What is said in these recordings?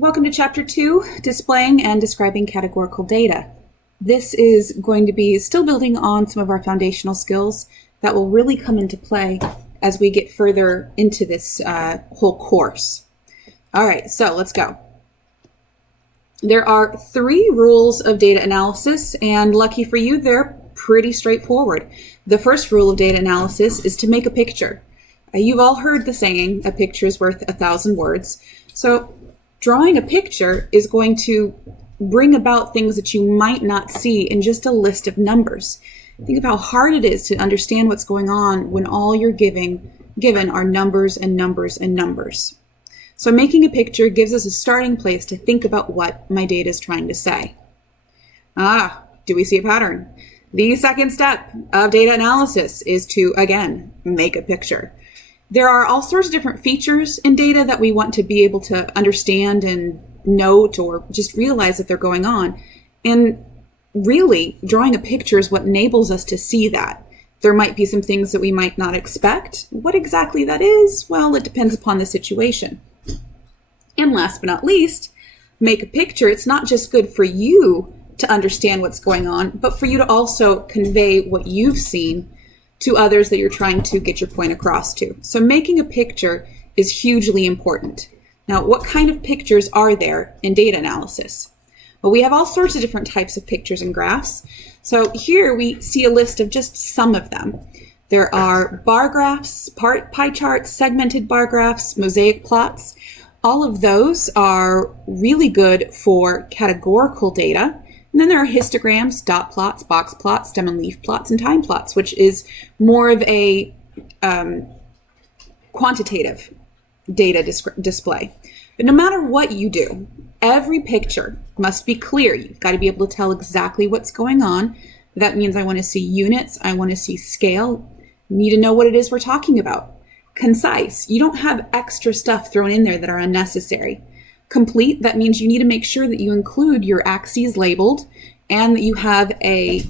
Welcome to Chapter 2, Displaying and Describing Categorical Data. This is going to be still building on some of our foundational skills that will really come into play as we get further into this whole course. All right, so let's go. There are 3 rules of data analysis, and lucky for you, they're pretty straightforward. The first rule of data analysis is to make a picture. You've all heard the saying, a picture is worth 1,000 words. So drawing a picture is going to bring about things that you might not see in just a list of numbers. Think of how hard it is to understand what's going on when all you're given are numbers and numbers and numbers. So making a picture gives us a starting place to think about what my data is trying to say. Do we see a pattern? The second step of data analysis is to, again, make a picture. There are all sorts of different features in data that we want to be able to understand and note or just realize that they're going on. And really, drawing a picture is what enables us to see that. There might be some things that we might not expect. What exactly that is? Well, it depends upon the situation. And last but not least, make a picture. It's not just good for you to understand what's going on, but for you to also convey what you've seen to others that you're trying to get your point across to. So making a picture is hugely important. Now, what kind of pictures are there in data analysis? Well, we have all sorts of different types of pictures and graphs. So here we see a list of just some of them. There are bar graphs, pie charts, segmented bar graphs, mosaic plots. All of those are really good for categorical data. And then there are histograms, dot plots, box plots, stem and leaf plots, and time plots, which is more of a quantitative data display. But no matter what you do, every picture must be clear. You've got to be able to tell exactly what's going on. That means I want to see units. I want to see scale. You need to know what it is we're talking about. Concise. You don't have extra stuff thrown in there that are unnecessary. Complete, that means you need to make sure that you include your axes labeled and that you have a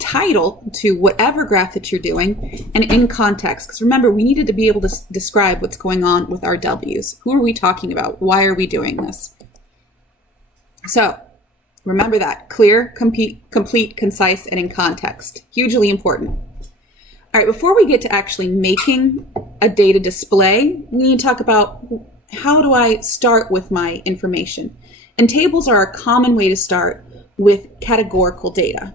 title to whatever graph that you're doing and in context. Because remember, we needed to be able to describe what's going on with our W's. Who are we talking about? Why are we doing this? So remember that. Clear, complete, concise, and in context. Hugely important. All right, before we get to actually making a data display, we need to talk about how do I start with my information? And tables are a common way to start with categorical data.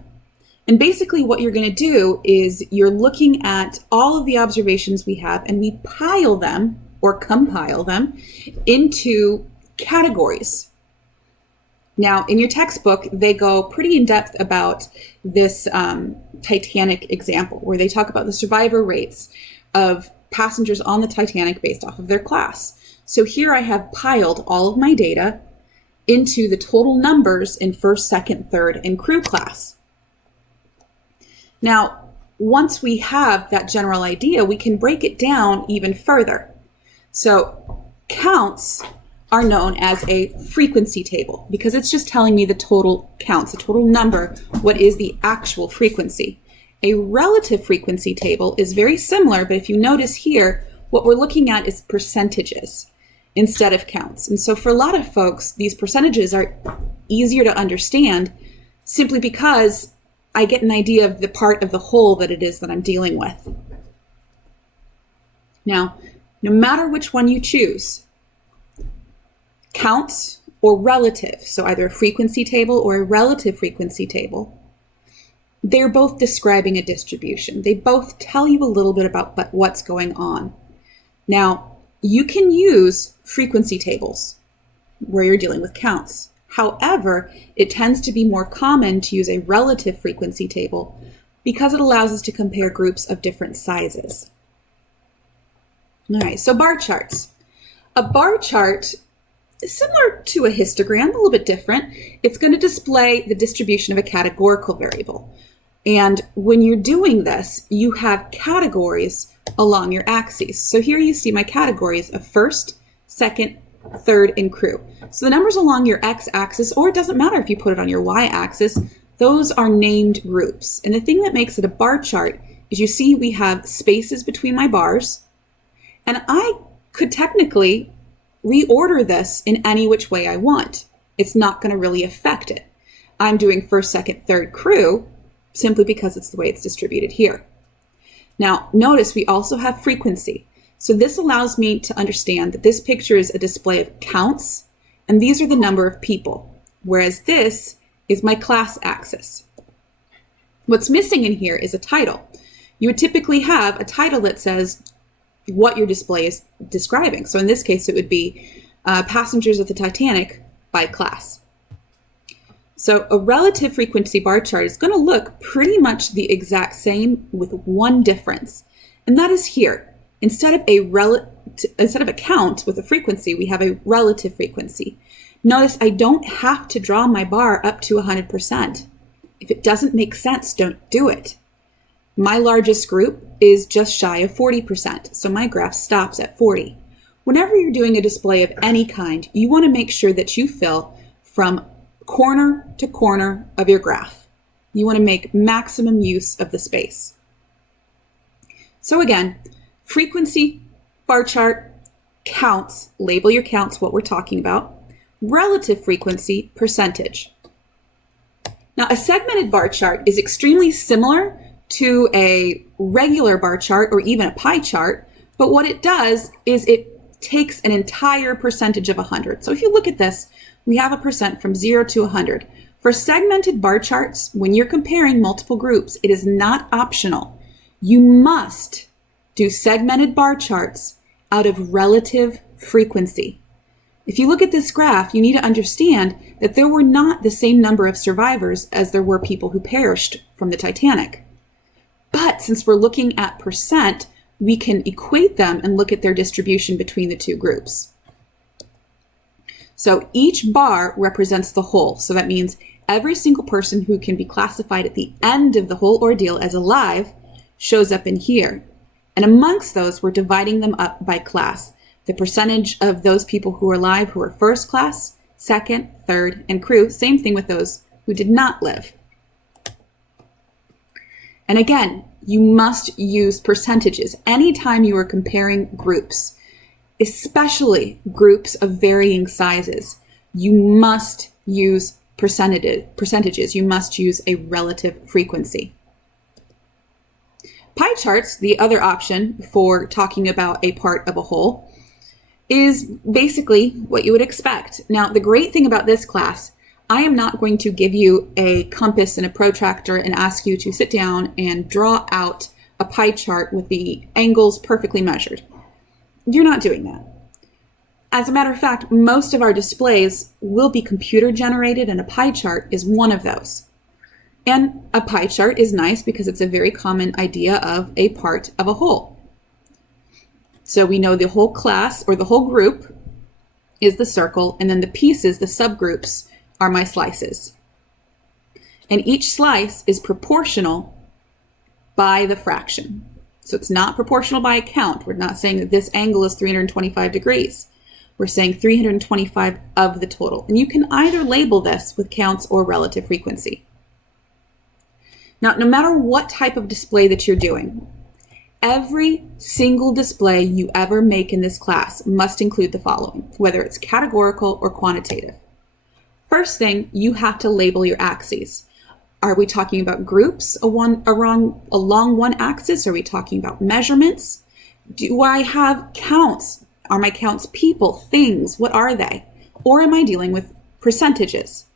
And basically what you're going to do is you're looking at all of the observations we have and we pile them or compile them into categories. Now, in your textbook, they go pretty in depth about this Titanic example where they talk about the survivor rates of passengers on the Titanic based off of their class. So here I have piled all of my data into the total numbers in first, second, third, and crew class. Now, once we have that general idea, we can break it down even further. So counts are known as a frequency table because it's just telling me the total counts, the total number, what is the actual frequency. A relative frequency table is very similar, but if you notice here, what we're looking at is percentages instead of counts. And so for a lot of folks, these percentages are easier to understand simply because I get an idea of the part of the whole that it is that I'm dealing with. Now, no matter which one you choose, counts or relative, so either a frequency table or a relative frequency table, they're both describing a distribution. They both tell you a little bit about what's going on. Now, you can use frequency tables where you're dealing with counts. However, it tends to be more common to use a relative frequency table because it allows us to compare groups of different sizes. All right, so bar charts. A bar chart is similar to a histogram, a little bit different. It's going to display the distribution of a categorical variable. And when you're doing this, you have categories along your axes. So here you see my categories of first, second, third, and crew. So the numbers along your x-axis, or it doesn't matter if you put it on your y-axis, those are named groups. And the thing that makes it a bar chart is you see we have spaces between my bars, and I could technically reorder this in any which way I want. It's not going to really affect it. I'm doing first, second, third crew simply because it's the way it's distributed here. Now, notice we also have frequency. So this allows me to understand that this picture is a display of counts, and these are the number of people, whereas this is my class axis. What's missing in here is a title. You would typically have a title that says what your display is describing. So in this case, it would be Passengers of the Titanic by class. So a relative frequency bar chart is going to look pretty much the exact same with one difference. And that is here. Instead of a count with a frequency, we have a relative frequency. Notice I don't have to draw my bar up to 100%. If it doesn't make sense, don't do it. My largest group is just shy of 40%, so my graph stops at 40. Whenever you're doing a display of any kind, you want to make sure that you fill from corner to corner of your graph. You want to make maximum use of the space. So again, frequency, bar chart, counts, label your counts, what we're talking about, relative frequency, percentage. Now, a segmented bar chart is extremely similar to a regular bar chart or even a pie chart, but what it does is it takes an entire percentage of 100. So if you look at this, we have a percent from 0 to 100. For segmented bar charts, when you're comparing multiple groups, it is not optional. You must do segmented bar charts out of relative frequency. If you look at this graph, you need to understand that there were not the same number of survivors as there were people who perished from the Titanic. But since we're looking at percent, we can equate them and look at their distribution between the two groups. So each bar represents the whole. So that means every single person who can be classified at the end of the whole ordeal as alive shows up in here. And amongst those, we're dividing them up by class. The percentage of those people who are alive who are first class, second, third, and crew. Same thing with those who did not live. And again, you must use percentages anytime you are comparing groups, especially groups of varying sizes. You must use percentages. You must use a relative frequency. Pie charts, the other option for talking about a part of a whole, is basically what you would expect. Now, the great thing about this class, I am not going to give you a compass and a protractor and ask you to sit down and draw out a pie chart with the angles perfectly measured. You're not doing that. As a matter of fact, most of our displays will be computer generated, and a pie chart is one of those. And a pie chart is nice because it's a very common idea of a part of a whole. So we know the whole class or the whole group is the circle, and then the pieces, the subgroups, are my slices. And each slice is proportional by the fraction. So it's not proportional by a count. We're not saying that this angle is 325 degrees. We're saying 325 of the total. And you can either label this with counts or relative frequency. Now, no matter what type of display that you're doing, every single display you ever make in this class must include the following, whether it's categorical or quantitative. First thing, you have to label your axes. Are we talking about groups along one axis? Are we talking about measurements? Do I have counts? Are my counts people, things? What are they? Or am I dealing with percentages?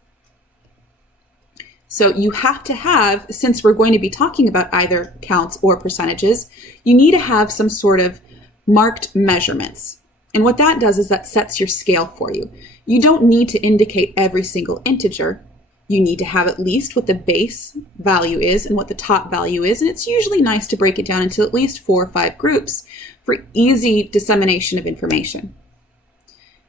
So you have to have, since we're going to be talking about either counts or percentages, you need to have some sort of marked measurements. And what that does is that sets your scale for you. You don't need to indicate every single integer. You need to have at least what the base value is and what the top value is. And it's usually nice to break it down into at least 4 or 5 groups for easy dissemination of information.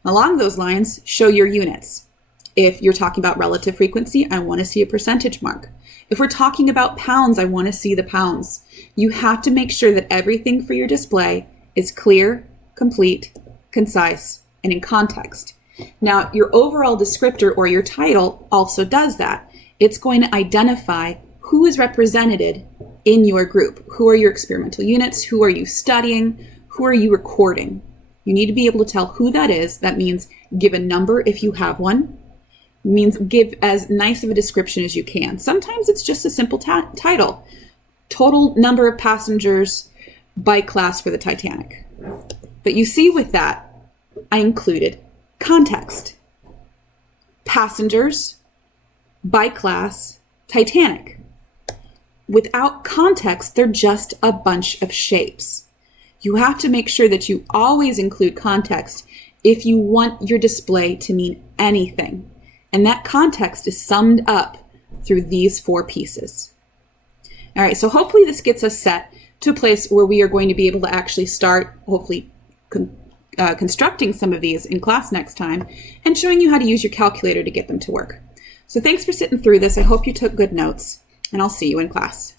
Along those lines, show your units. If you're talking about relative frequency, I want to see a percentage mark. If we're talking about pounds, I want to see the pounds. You have to make sure that everything for your display is clear, complete, concise, and in context. Now, your overall descriptor or your title also does that. It's going to identify who is represented in your group. Who are your experimental units? Who are you studying? Who are you recording? You need to be able to tell who that is. That means give a number if you have one. It means give as nice of a description as you can. Sometimes it's just a simple title. Total number of passengers by class for the Titanic. But you see with that, I included context. Passengers by class, Titanic. Without context, they're just a bunch of shapes. You have to make sure that you always include context if you want your display to mean anything. And that context is summed up through these 4 pieces. All right, so hopefully this gets us set to a place where we are going to be able to actually start, hopefully, constructing some of these in class next time and showing you how to use your calculator to get them to work. So thanks for sitting through this. I hope you took good notes, and I'll see you in class.